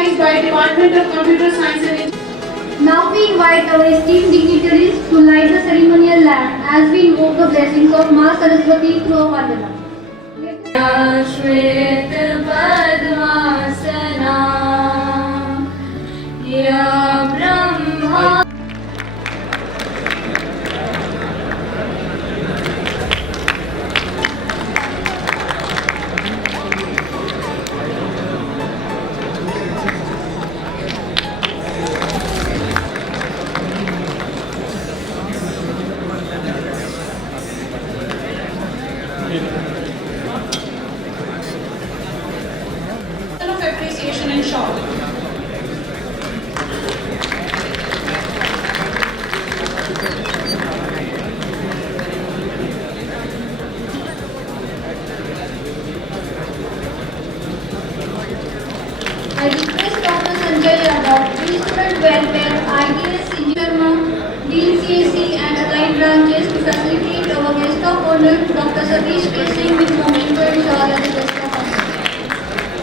organized by Department of Computer Science and Engineering. Now we invite our esteemed dignitaries to light the ceremonial lamp as we invoke the blessings of Ma Saraswati through a Vandana. श्वेत पद्मासना या Brahma Of appreciation and shock. I request Dr. Sanjay Yadav, Student Welfare, IDS, Sharma, Dean CAC and allied branches to facilitate our guest of honor, Dr. Satish K. Singh, with moment to ensure as a guest of honor.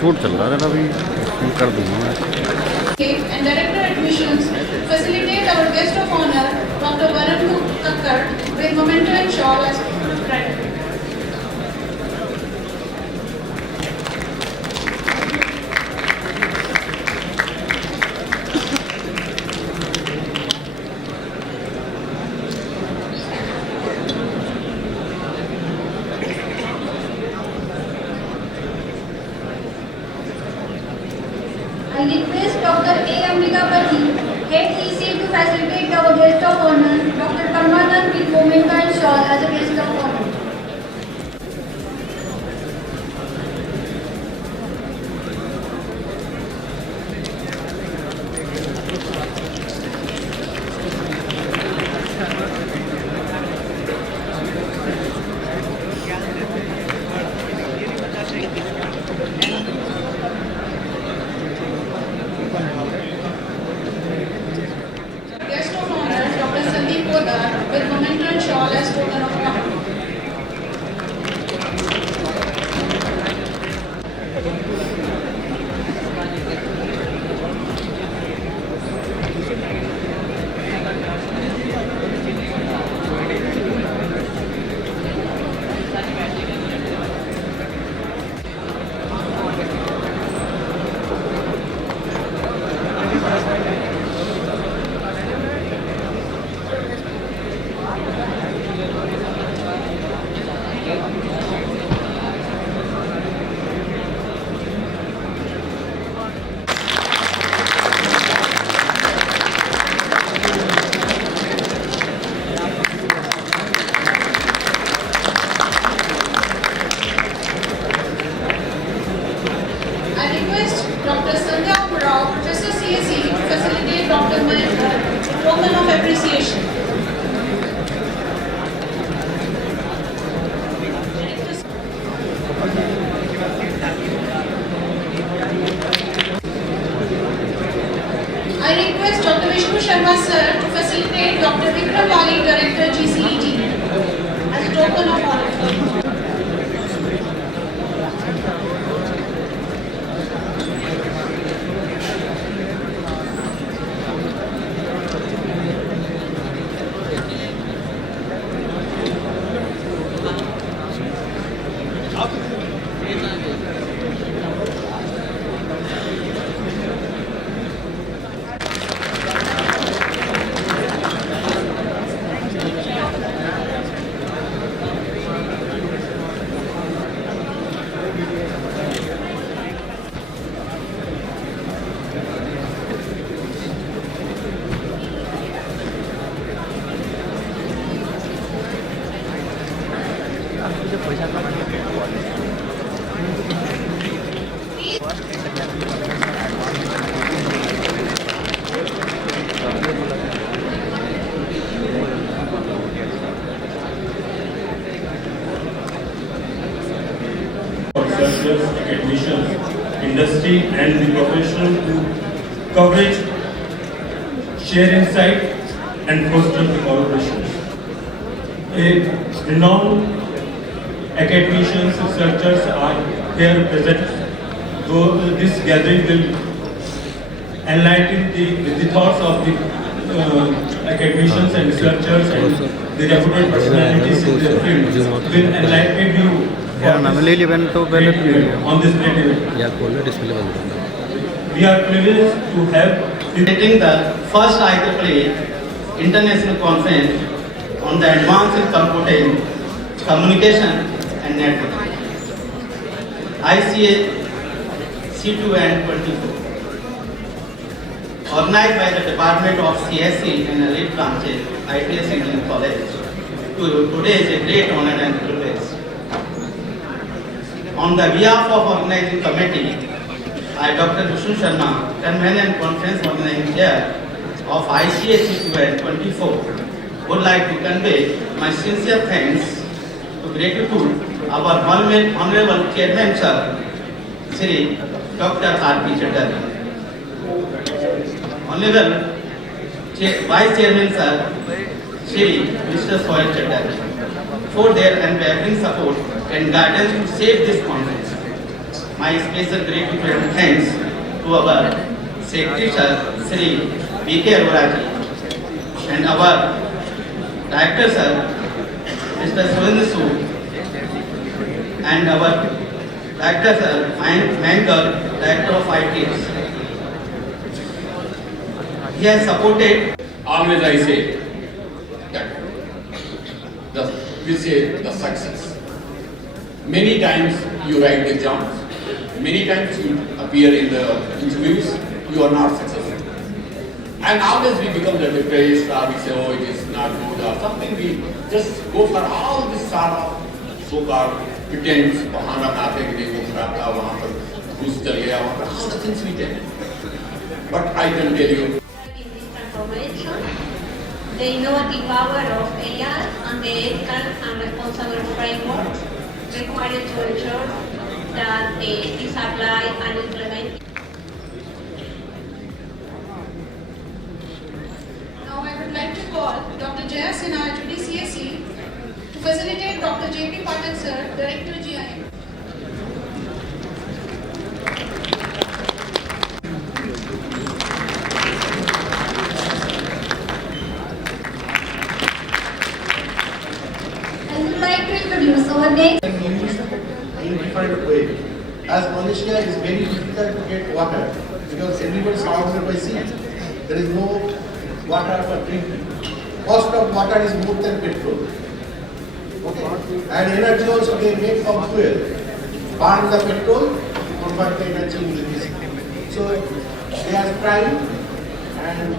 Shoot चल रहा है अभी इसमें कर दूंगा मैं And Director Admissions facilitate our guest of honor, Dr. Varun Kakkar, with memento and shawl as gratitude. I request Dr. A. Ambikapati, Head EC to facilitate our guest of honor, Dr. Parmanand with moment and shawl as a guest of honor. Guest of honor, Dr. Sandeep Poddar, with memento and shawl as token of honor. I request Dr. Sandhya Rao, Professor CSE, to facilitate Dr. Mahendra, token of appreciation. I request Dr. Vishnu Sharma sir to facilitate Dr. Vikram Wali, Director GCET, as a token of honor. पैसा researchers, academicians, industry and the professional to coverage, share insight and foster the collaboration. A renowned academicians, researchers are here present. Though this gathering will enlighten the thoughts of the academicians and researchers and the reputed personalities in their fields will enlighten you यार ना ले लिया मैंने तो पहले तो ले लिया on this great event. यार खोल डिस्प्ले बंद कर We are privileged to have Attending the first IEEE International Conference on the Advanced Computing, Communication and Networking, ICA C2 and 24, organized by the Department of CSC and elite branches, ITS Engineering College. Today is a great honor and privilege. On the behalf of organizing committee, I, Dr. Vishnu Sharma, Convener and Conference Organizing Chair of ICA C2 24, would like to convey my sincere thanks to gratitude our Honorable Chairman Sir, Sri Dr. R.P. Chatterjee. Honorable Vice Chairman Sir, Sri Mr. Soil Chatterjee, for their unwavering support and guidance to save this conference. My special gratitude and thanks to our Secretary Sir, Sri B.K. Arora and our Director Sir, Mr. Surendra Sood, and our Director Sir, Mangal, Director of ITS. He has supported. Always I say that we say the success. Many times you write the exams, many times you appear in the interviews, you are not successful. And always we become the depressed, or we say, oh, it is not good, or something. We just go for all this sort of so-called pretense, bahana maate ki dekho kharab tha, wahan par ghus chal gaya, wahan par all the things we tell. But I can tell you, In this transformation, the innovative power of AI and the ethical and responsible framework required to ensure that it is applied and implemented. Now I would like to call Dr. Jaya Sinha, GDCSE, to facilitate Dr. J.P. Patel Sir, Director GIM. I would like to introduce our next. In different way. As Malaysia is very difficult to get water because everybody is surrounded by sea. There is no water for drinking. Cost of water is more than petrol. Okay. And energy also they make from fuel. Burn the petrol, convert the energy into this. So they are trying and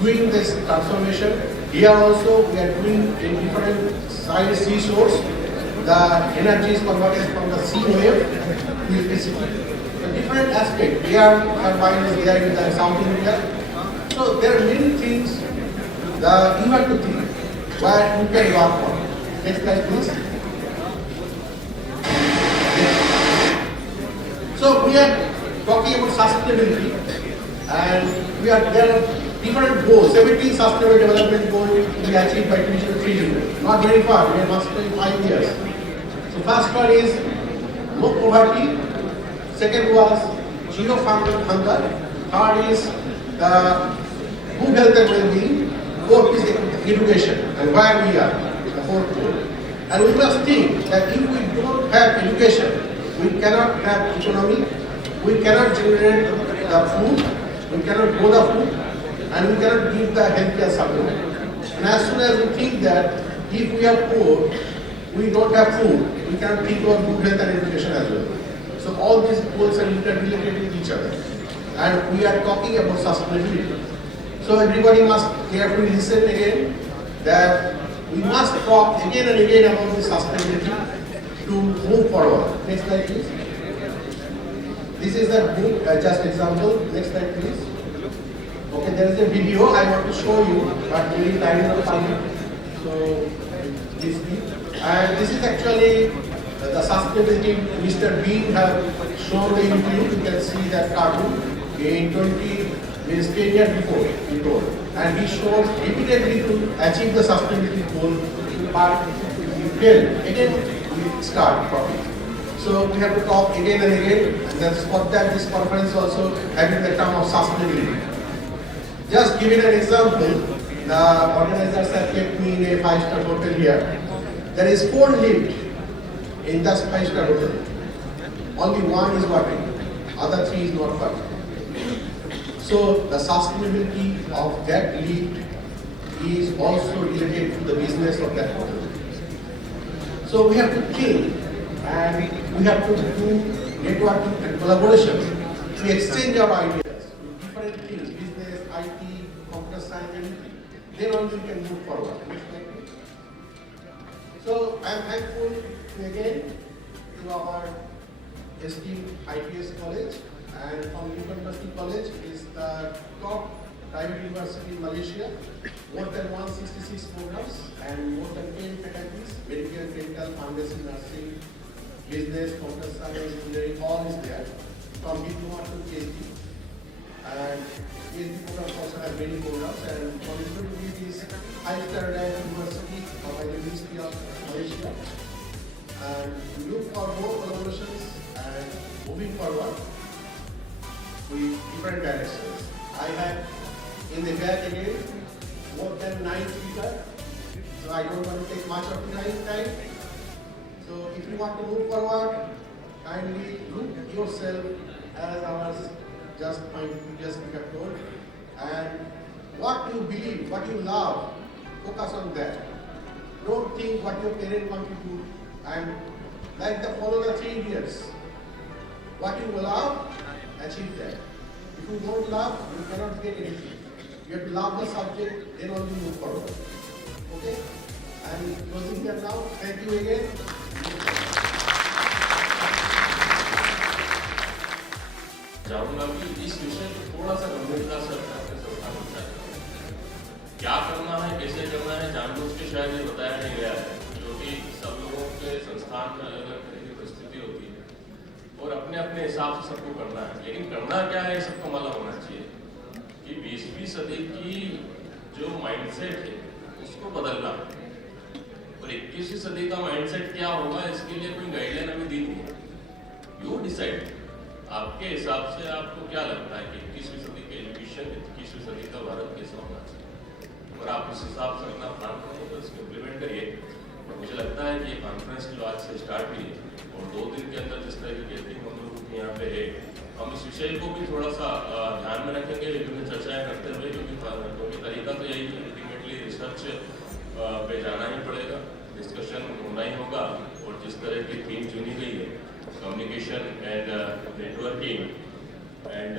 doing this transformation. Here also we are doing in different side seashores. The energy is converted from the sea wave to electricity. A different aspect. We are turbines here in the South India. So there are many things that you have to think where you can work on. Next slide please. So we are talking about sustainability and there are different goals. 17 sustainable development goals to be achieved by 2030. Not very far, we must take 5 years. So first one is no poverty, second was zero hunger, third is the good health and well-being, fourth is education and where we are, the fourth goal. And we must think that if we don't have education, we cannot have economy, we cannot generate the food, we cannot grow the food, and we cannot give the healthcare support. And as soon as we think that if we are poor, we don't have food, we cannot think of good health and education as well. So all these goals are interrelated with each other. And we are talking about sustainability. So everybody must carefully listen again that we must talk again and again about the sustainability to move forward. Next slide please. This is a book, just example. Next slide please. Okay, there is a video I want to show you, but very time of time. So please be. And this is actually the sustainability Mr. Bean have shown in YouTube. You can see that cartoon in 10 years before he told, and he showed repeatedly to achieve the sustainability goal, but we failed. Again, we start talking. So we have to talk again and again, and that's for that this conference also having the term of sustainability. Just giving an example, the organizers have kept me in a 5-star hotel here. There is 4 lifts in that 5-star hotel. Only 1 is working, other 3 is not working. So the sustainability of that lift is also related to the business of that hotel. So we have to think and we have to do networking and collaboration to exchange our ideas with different things, business, IT, computer science, anything. Then only we can move forward. So I am thankful again to our esteemed ITS college, and from University College is the top private university in Malaysia. More than 166 programs and more than 10 faculties, medical, dental, pharmacy, nursing, business, computer science, engineering, all is there, from diploma to PhD. And PhD programs also have many programs, and contributed to this high-star rank university by the Ministry of Malaysia. And we look for more collaborations and moving forward with different directions. I have in the back again more than 9 speakers, so I don't want to take much of the time. So if you want to move forward, kindly look yourself as ours just my previous speaker told, and what you believe, what you love, focus on that. Don't think what your parents want you to do, and like the follow the 3 idiots. What you love, achieve that. If you don't love, you cannot get anything. You have to love the subject, then only move forward. Okay? I'm closing here now. Thank you again. चाहूंगा कि इस विषय को थोड़ा सा गंभीरता से आपके सामने बताया क्या करना है, कैसे करना है, जानबूझ के शायद ये बताया नहीं गया है, क्योंकि सब लोगों के संस्थान में अलग अलग तरह की परिस्थिति होती है और अपने अपने हिसाब से सबको करना है, लेकिन करना क्या है सबको मालूम होना चाहिए कि 20वीं सदी की जो माइंडसेट है उसको बदलना और 21वीं सदी का माइंडसेट क्या होगा इसके लिए कोई गाइडलाइन अभी दी नहीं है। यू डिसाइड, आपके हिसाब से आपको क्या लगता है कि 21वीं सदी के एजुकेशन, 21वीं सदी का भारत कैसा होना चाहिए और आप उस हिसाब से अपना प्लान करो तो इसको इम्प्लीमेंट करिए। और मुझे लगता है कि ये कॉन्फ्रेंस जो आज से स्टार्ट हुई है और 2 दिन के अंदर जिस तरह की गैदरिंग हम लोग यहाँ पे है, हम इस विषय को भी थोड़ा सा ध्यान में रखेंगे विभिन्न चर्चाएँ करते हुए, क्योंकि तरीका तो यही है, अल्टीमेटली रिसर्च पे जाना ही पड़ेगा, डिस्कशन होना ही होगा और जिस तरह की थीम चुनी गई है communication and networking and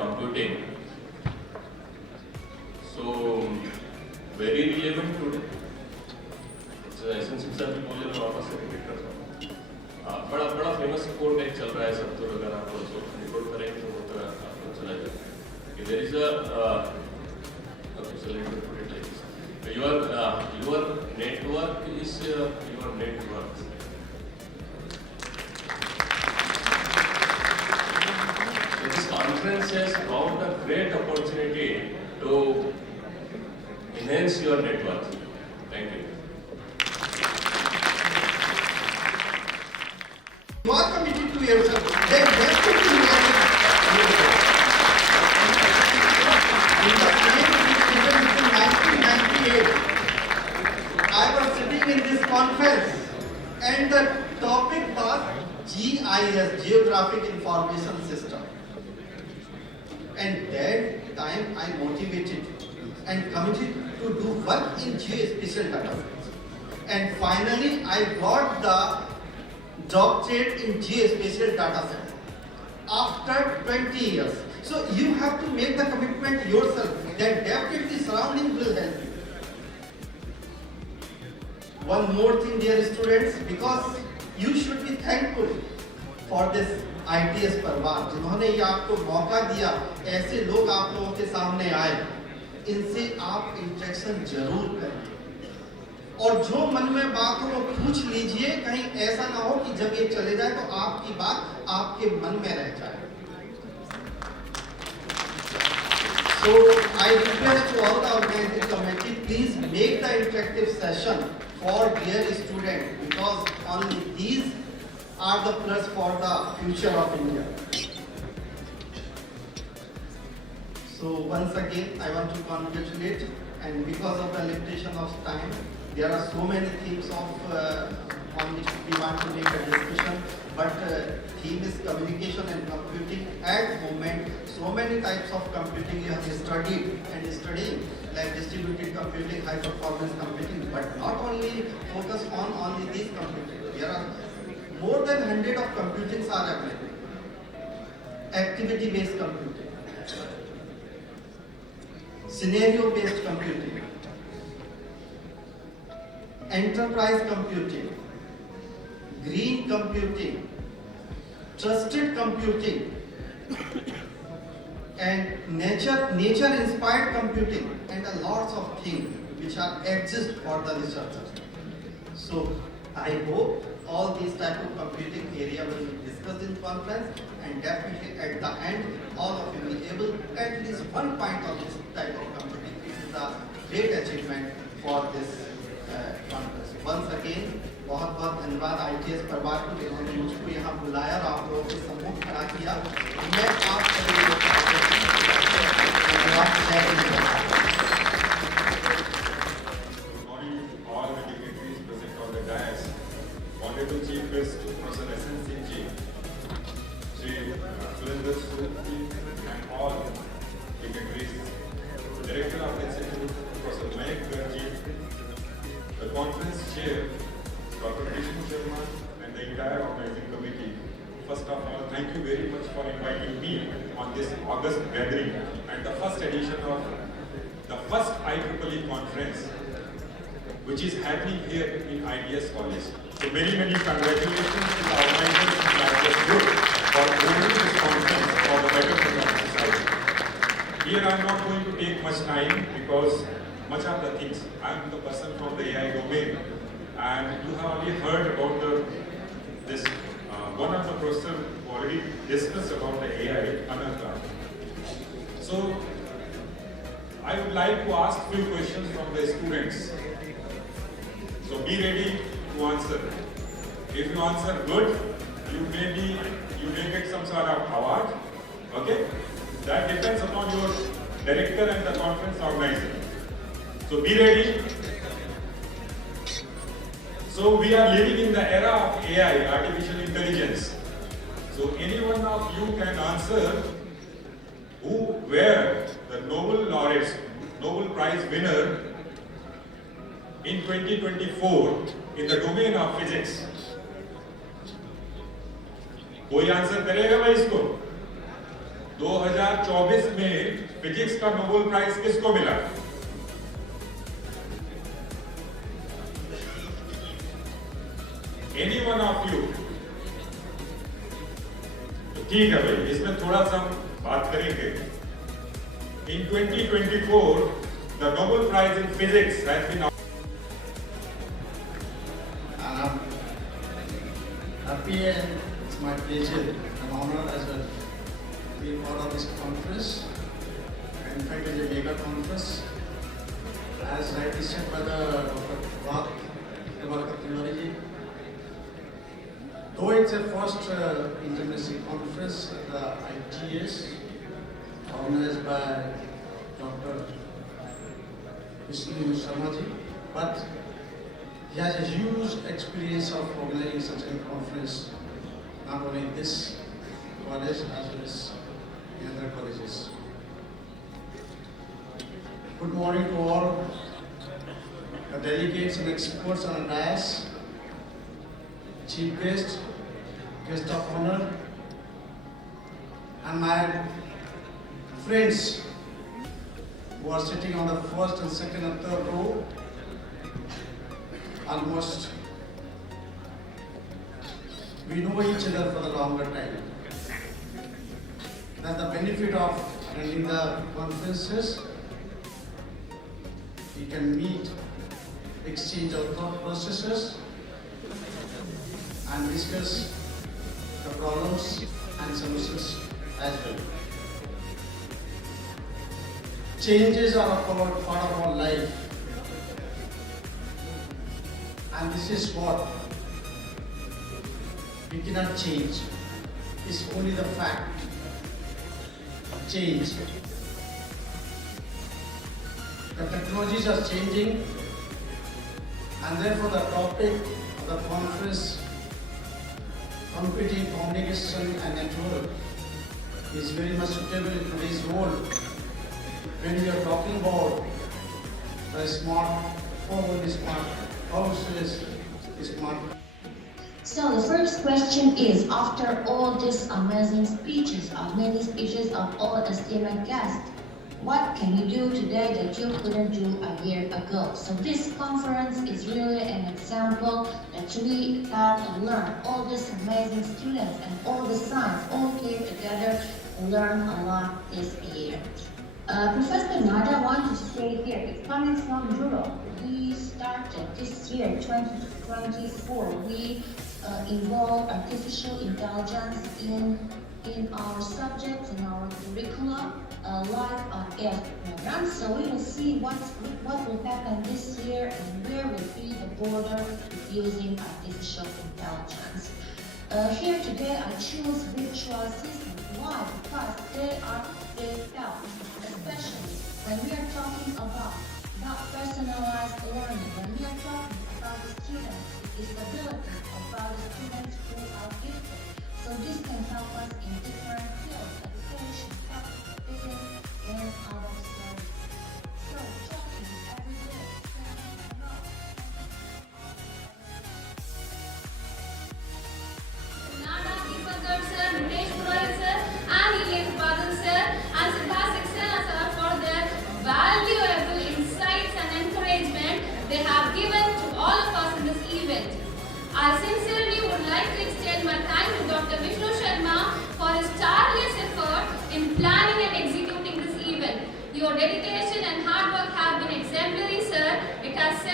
computing. So very relevant today. Essential sir भी बोले मैं वापस से रिपीट करता हूँ। बड़ा फेमस कोट एक चल रहा है सब, तो अगर आप उसको रिकॉर्ड करेंगे तो वो तो आपको चला जाएगा कि there is a your network is your net worth. This conference has found a great opportunity to enhance your net worth. Thank you. You are committed to yourself. Then that's what you are. In the same 1998, I was sitting in this conference and the topic was GIS, Geographic Information System. And that time I motivated and committed to do work in geospatial data science. And finally I got the doctorate in geospatial data science after 20 years. So you have to make the commitment yourself, that definitely surroundings will help you. One more thing, dear students, because you should be thankful for this ITS परिवार जिन्होंने ये आपको मौका दिया, ऐसे लोग आप लोगों के सामने आए, इनसे आप इंटरेक्शन जरूर करें। और जो मन में बात हो वो पूछ लीजिए, कहीं ऐसा ना हो कि जब ये चले जाए तो आपकी बात आपके मन में रह जाए। So I request to all the organizing committee, please make the interactive session for dear students, because only these are the plus for the future of India. So once again, I want to congratulate, and because of the limitation of time, there are so many themes on which we want to make a discussion, but theme is communication and computing. At moment, so many types of computing you have studied and studying, like distributed computing, high performance computing, but not only focus on only these computing. There are more than 100 of computings are available. Activity based computing, scenario based computing, enterprise computing, green computing, trusted computing, and nature inspired computing, and a lots of things which are exist for the researchers. So I hope all these type of computing area will be discussed in conference, and definitely at the end all of you will be able at least one point of this type of computing. This is a great achievement for this conference. Once again, बहुत बहुत धन्यवाद ITS परिवार को जिन्होंने मुझको यहाँ बुलाया और आप लोगों के सम्मुख खड़ा किया। मैं आप सभी लोगों का धन्यवाद देता हूँ। All the dignitaries present on the dais, Honorable Chief Guest Professor S.N. Singh Ji, Shri Surendra Sood and all dignitaries, Director of the Institute Professor Mayank Garg, the conference chair Dr. Vishnu Sharma and the entire organizing committee. First of all, thank you very much for inviting me on this August gathering and the first edition of the first IEEE conference, which is happening here in IDS College. So many congratulations to the organizers and the IDS group for holding this conference for the betterment of society. Here I am not going to take much time because much of the things, I am the person from the AI domain, and you have already heard about this. One of the professors already discussed about the AI, Ananta. So I would like to ask few questions from the students. So be ready to answer. If you answer good, you may get some sort of award. Okay? That depends upon your director and the conference organizer. So be ready. So we are living in the era of AI, artificial intelligence. So any one of you can answer who were the Nobel laureates, Nobel Prize winner in 2024 in the domain of physics. कोई answer करेगा भाई इसको? 2024 में physics का Nobel prize किसको मिला? Any one of you? ठीक है भाई, इसमें थोड़ा सा बात करेंगे. In 2024, the Nobel Prize in Physics has been. And I'm happy and it's my pleasure and honor as well to be part of this conference. And in fact, it's a mega conference. As rightly said by the Dr. Tiwari, though it's a first international conference at the ITS organized by Dr. Vishnu Sharma ji, but he has a huge experience of organizing such a conference, not only in this college as well as in other colleges. Good morning to all the delegates and experts on the dais, chief guest, guest of honor, and my friends who are sitting on the first and second and third row. Almost we know each other for a longer time. That's the benefit of attending the conferences. We can meet exchange our thought processes, and discuss the problems and solutions as well. Changes are a part of our life, and this is what we cannot change. It's only the fact. Change. The technologies are changing, and therefore the topic of the conference, computing, communication and network, is very much suitable in today's world. When we are talking about the smart phone, smart houses, smart. So the first question is, after all these amazing speeches, many speeches of all esteemed guests, what can you do today that you couldn't do a year ago? So this conference is really an example that we have learned. All these amazing students and all the science all came together and learned a lot this year. Professor Nada wants to say here, it's coming from Europe. We started this year, 2024. We involve artificial intelligence in our subjects, in our curriculum, like our AIR program. So we will see what will happen this year and where will be the border with using artificial intelligence. Here today I choose virtual assistants. Why? Because they felt, especially when we are talking about personalized learning, when we are talking about the students, the ability about the students who are gifted. So this can help us in different fields, education, health, business, and other services. So talking every day, sharing a lot. Nada Deepankar sir, Nitesh Purohit sir, and Ilyas Badal sir, and Siddharth Saxena sir for their valuable insights and encouragement they have given to all of us in this event. I sincerely would like to extend my thanks to Dr. Vishnu Sharma for his tireless effort in planning and executing this event. Your dedication and hard work have been exemplary, sir. It has set